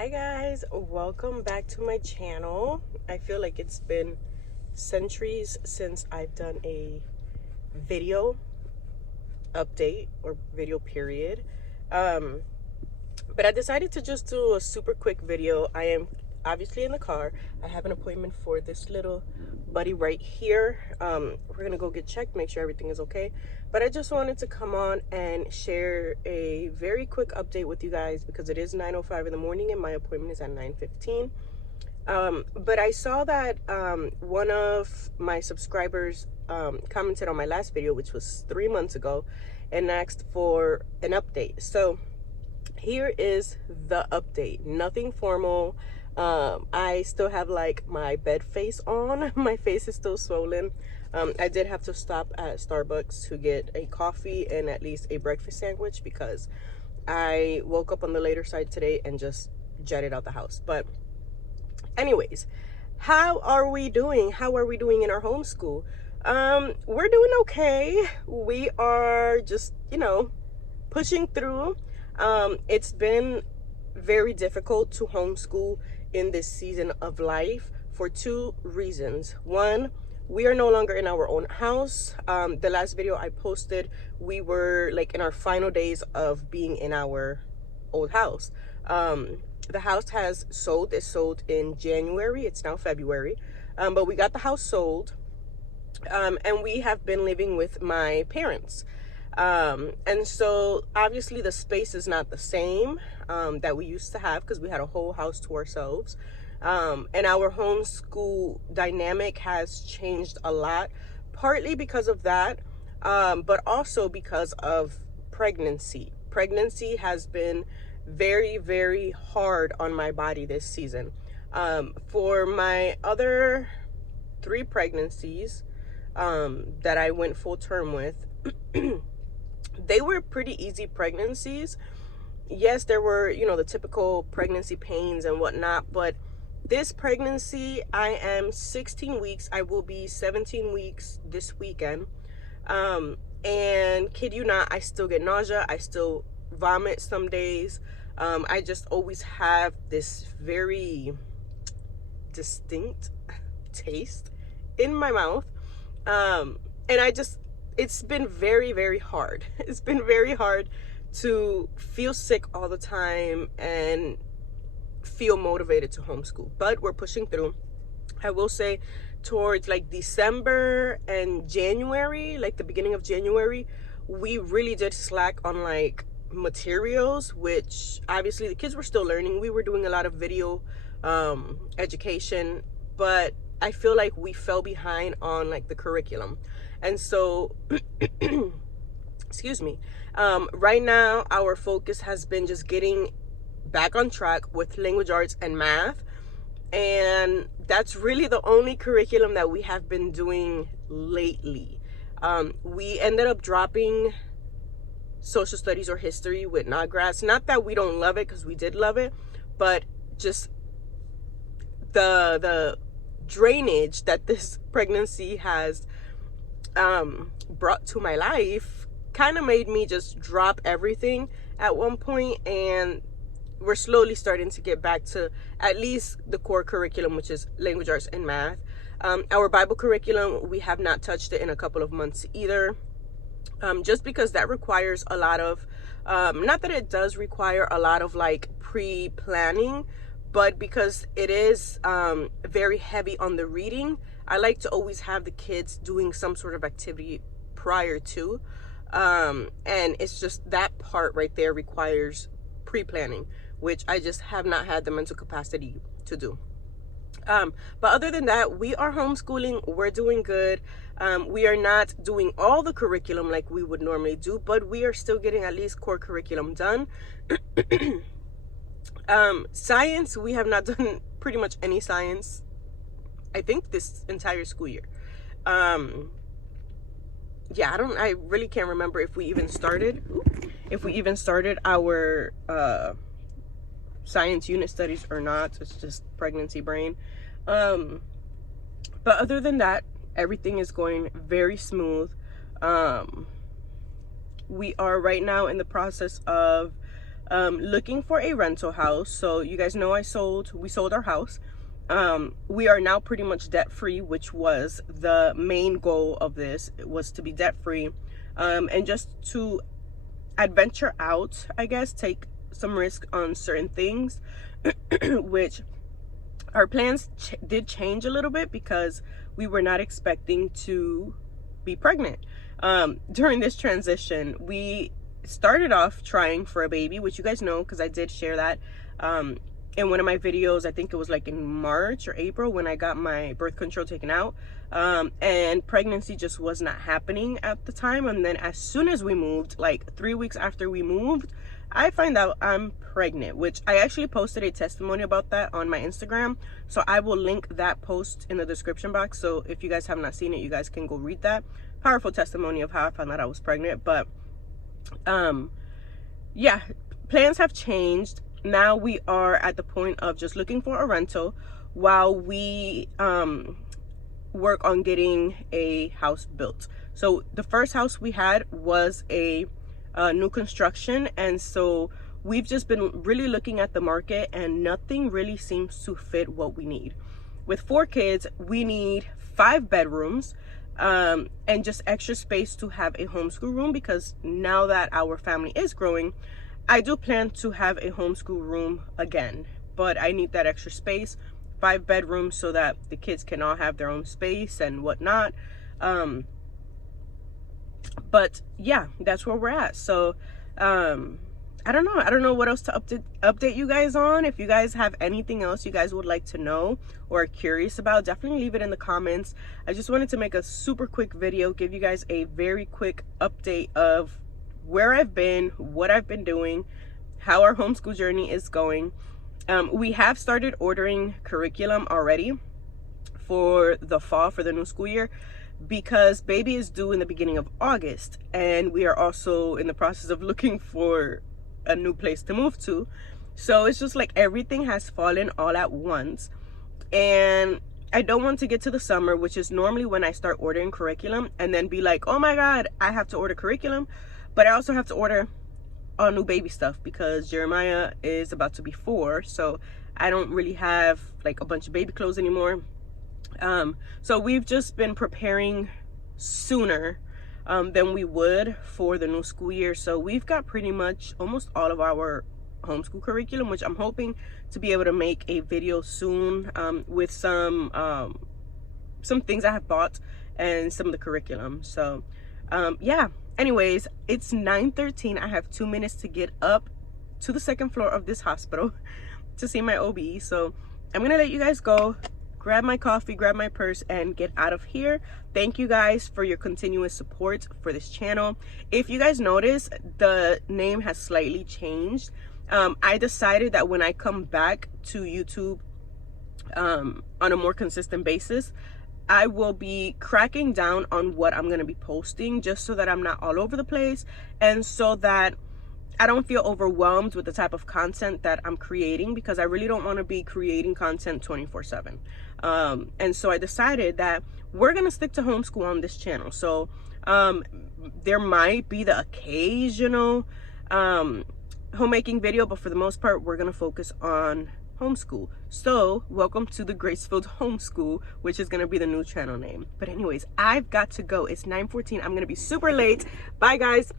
Hi guys, welcome back to my channel. I feel like it's been centuries since I've done a video update or video period. But I decided to just do a super quick video. I am obviously in the car. I have an appointment for this little buddy right here. We're gonna go get checked, make sure everything is okay. But I just wanted to come on and share a very quick update with you guys because it is 9:05 in the morning and my appointment is at 9:15. But I saw that one of my subscribers commented on my last video, which was 3 months ago, and asked for an update. So here is the update. Nothing formal. I still have like my bed face on. My face is still swollen. I did have to stop at Starbucks to get a coffee and at least a breakfast sandwich because I woke up on the later side today and just jetted out the house. But anyways, how are we doing? How are we doing in our homeschool? We're doing okay. We are just, pushing through. It's been very difficult to homeschool in this season of life for two reasons. One, we are no longer in our own house. The last video I posted, we were like in our final days of being in our old house. The house has sold. It sold in January. It's now February. But we got the house sold. And we have been living with my parents. And so obviously the space is not the same that we used to have because we had a whole house to ourselves. And our homeschool dynamic has changed a lot, partly because of that, but also because of pregnancy. Pregnancy has been very, very hard on my body this season. For my other 3 pregnancies that I went full term with, they were pretty easy pregnancies. Yes, there were, the typical pregnancy pains and whatnot, but this pregnancy, I am 16 weeks. I will be 17 weeks this weekend. And kid you not, I still get nausea. I still vomit some days. I just always have this very distinct taste in my mouth. And it's been very, very hard. It's been very hard to feel sick all the time and feel motivated to homeschool, but we're pushing through. I will say towards like December and January, like the beginning of January, we really did slack on like materials, which obviously the kids were still learning. We were doing a lot of video education, but I feel like we fell behind on like the curriculum. And so excuse me, right now our focus has been just getting back on track with language arts and math, and that's really the only curriculum that we have been doing lately. We ended up dropping social studies or history with Snodgrass. Not that we don't love it, because we did love it, but just the drainage that this pregnancy has brought to my life kind of made me just drop everything at one point, and we're slowly starting to get back to at least the core curriculum, which is language arts and math. Our Bible curriculum, we have not touched it in a couple of months either, just because that requires a lot of not that it does require a lot of like pre-planning, but because it is very heavy on the reading, I like to always have the kids doing some sort of activity prior to, and it's just that part right there requires pre-planning, which I just have not had the mental capacity to do. But other than that, we are homeschooling. We're doing good. We are not doing all the curriculum like we would normally do, but we are still getting at least core curriculum done. Science, we have not done pretty much any science, I think, this entire school year. Yeah, I really can't remember if we even started our science unit studies or not. It's just pregnancy brain. But other than that, everything is going very smooth. We are right now in the process of looking for a rental house. So you guys know we sold our house. We are now pretty much debt free, which was the main goal of this. It was to be debt free, and just to adventure out, I guess, take some risk on certain things, which our plans did change a little bit because we were not expecting to be pregnant. During this transition, we started off trying for a baby, which you guys know because I did share that in one of my videos. I think it was like in March or April when I got my birth control taken out, and pregnancy just was not happening at the time. And then as soon as we moved, like 3 weeks after we moved, I find out I'm pregnant, which I actually posted a testimony about that on my Instagram. So I will link that post in the description box. So if you guys have not seen it, you guys can go read that powerful testimony of how I found out I was pregnant. But yeah, plans have changed. Now we are at the point of just looking for a rental while we work on getting a house built. So the first house we had was a new construction, and so we've just been really looking at the market, and nothing really seems to fit what we need. With 4 kids, we need 5 bedrooms, and just extra space to have a homeschool room, because now that our family is growing, I do plan to have a homeschool room again, but I need that extra space, 5 bedrooms, so that the kids can all have their own space and whatnot. But yeah, that's where we're at. So I don't know what else to update you guys on. If you guys have anything else you guys would like to know or are curious about, definitely leave it in the comments. I just wanted to make a super quick video, give you guys a very quick update of where I've been, what I've been doing, how our homeschool journey is going. We have started ordering curriculum already for the fall, for the new school year, because baby is due in the beginning of August, and we are also in the process of looking for a new place to move to. So it's just like everything has fallen all at once, and I don't want to get to the summer, which is normally when I start ordering curriculum, and then be like, oh my god, I have to order curriculum, but I also have to order all new baby stuff because Jeremiah is about to be 4, so I don't really have like a bunch of baby clothes anymore. So we've just been preparing sooner than we would for the new school year. So we've got pretty much almost all of our homeschool curriculum, which I'm hoping to be able to make a video soon with some things I have bought and some of the curriculum. So yeah, anyways, it's 9:13. I have 2 minutes to get up to the 2nd floor of this hospital to see my OB. So I'm gonna let you guys go, grab my coffee, grab my purse, and get out of here. Thank you guys for your continuous support for this channel. If you guys notice, the name has slightly changed. I decided that when I come back to YouTube on a more consistent basis, I will be cracking down on what I'm going to be posting, just so that I'm not all over the place, and so that I don't feel overwhelmed with the type of content that I'm creating, because I really don't want to be creating content 24/7. And so I decided that we're going to stick to homeschool on this channel. So there might be the occasional homemaking video, but for the most part, we're going to focus on homeschool. So welcome to the Graceful Homeschool, which is going to be the new channel name. But anyways, I've got to go. It's 9:14. I'm going to be super late. Bye guys.